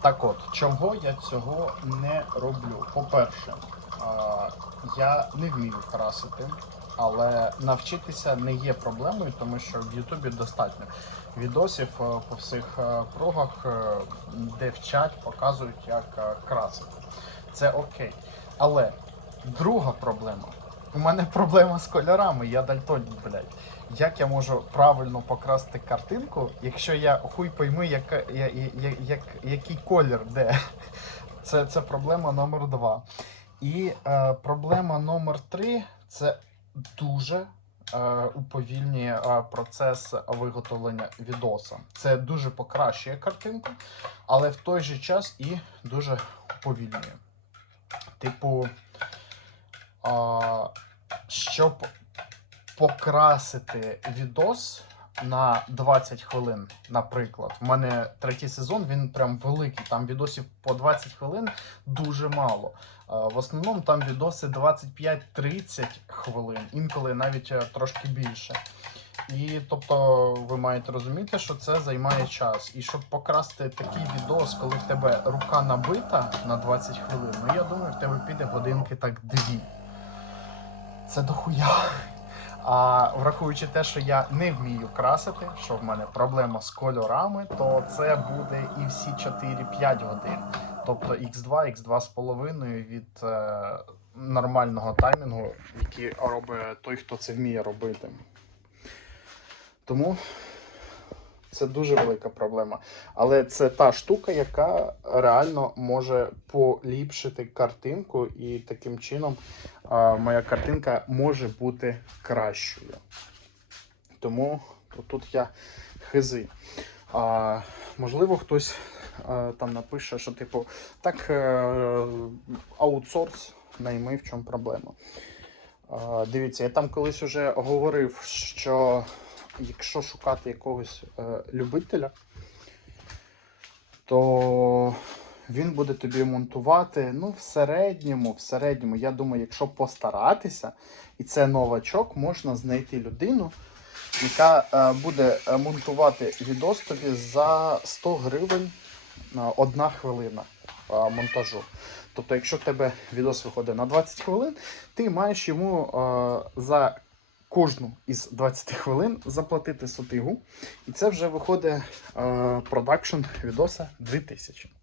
Так от, чого я цього не роблю? По-перше, я не вмію красити, але навчитися не є проблемою, тому що в Ютубі достатньо відосів е, по всіх е, прогах, е, де вчать, показують, як красити. Це окей. Але друга проблема. У мене проблема з кольорами, я дальтонік, блядь. Як я можу правильно покрасти картинку, якщо я хуй пойми, яка, я, я, як, який колір де. Це, це проблема номер два. І е, проблема номер три це дуже е, уповільнює е, процес виготовлення відоса. Це дуже покращує картинку, але в той же час і дуже уповільнює. Типу, щоб покрасити відос на 20 хвилин, наприклад. У мене третій сезон, він прям великий. Там відосів по 20 хвилин дуже мало. В основному там відоси 25-30 хвилин, інколи навіть е, трошки більше. І тобто ви маєте розуміти, що це займає час. І щоб покрасти такий відос, коли в тебе рука набита на 20 хвилин, ну я думаю, в тебе піде годинки так дві. Це дохуя. А враховуючи те, що я не вмію красити, що в мене проблема з кольорами, то це буде і всі 4-5 годин. Тобто X2, X2 з половиною від е, нормального таймінгу, який робить той, хто це вміє робити. Тому це дуже велика проблема. Але це та штука, яка реально може поліпшити картинку, і таким чином а, моя картинка може бути кращою. Тому тут я хизи. А, можливо, хтось а, там напише, що типу, так е, аутсорс найми, в чому проблема. А, дивіться, я там колись уже говорив, що якщо шукати якогось е, любителя, то він буде тобі монтувати. Ну, в середньому, в середньому, я думаю, якщо постаратися, і це новачок, можна знайти людину, яка е, буде е, монтувати відос тобі за 100 гривень е, одна хвилина е, монтажу. Тобто, якщо в тебе відос виходить на 20 хвилин, ти маєш йому е, за кожну із 20 хвилин заплатити сотигу. І це вже виходить е, продакшн відоса 2000.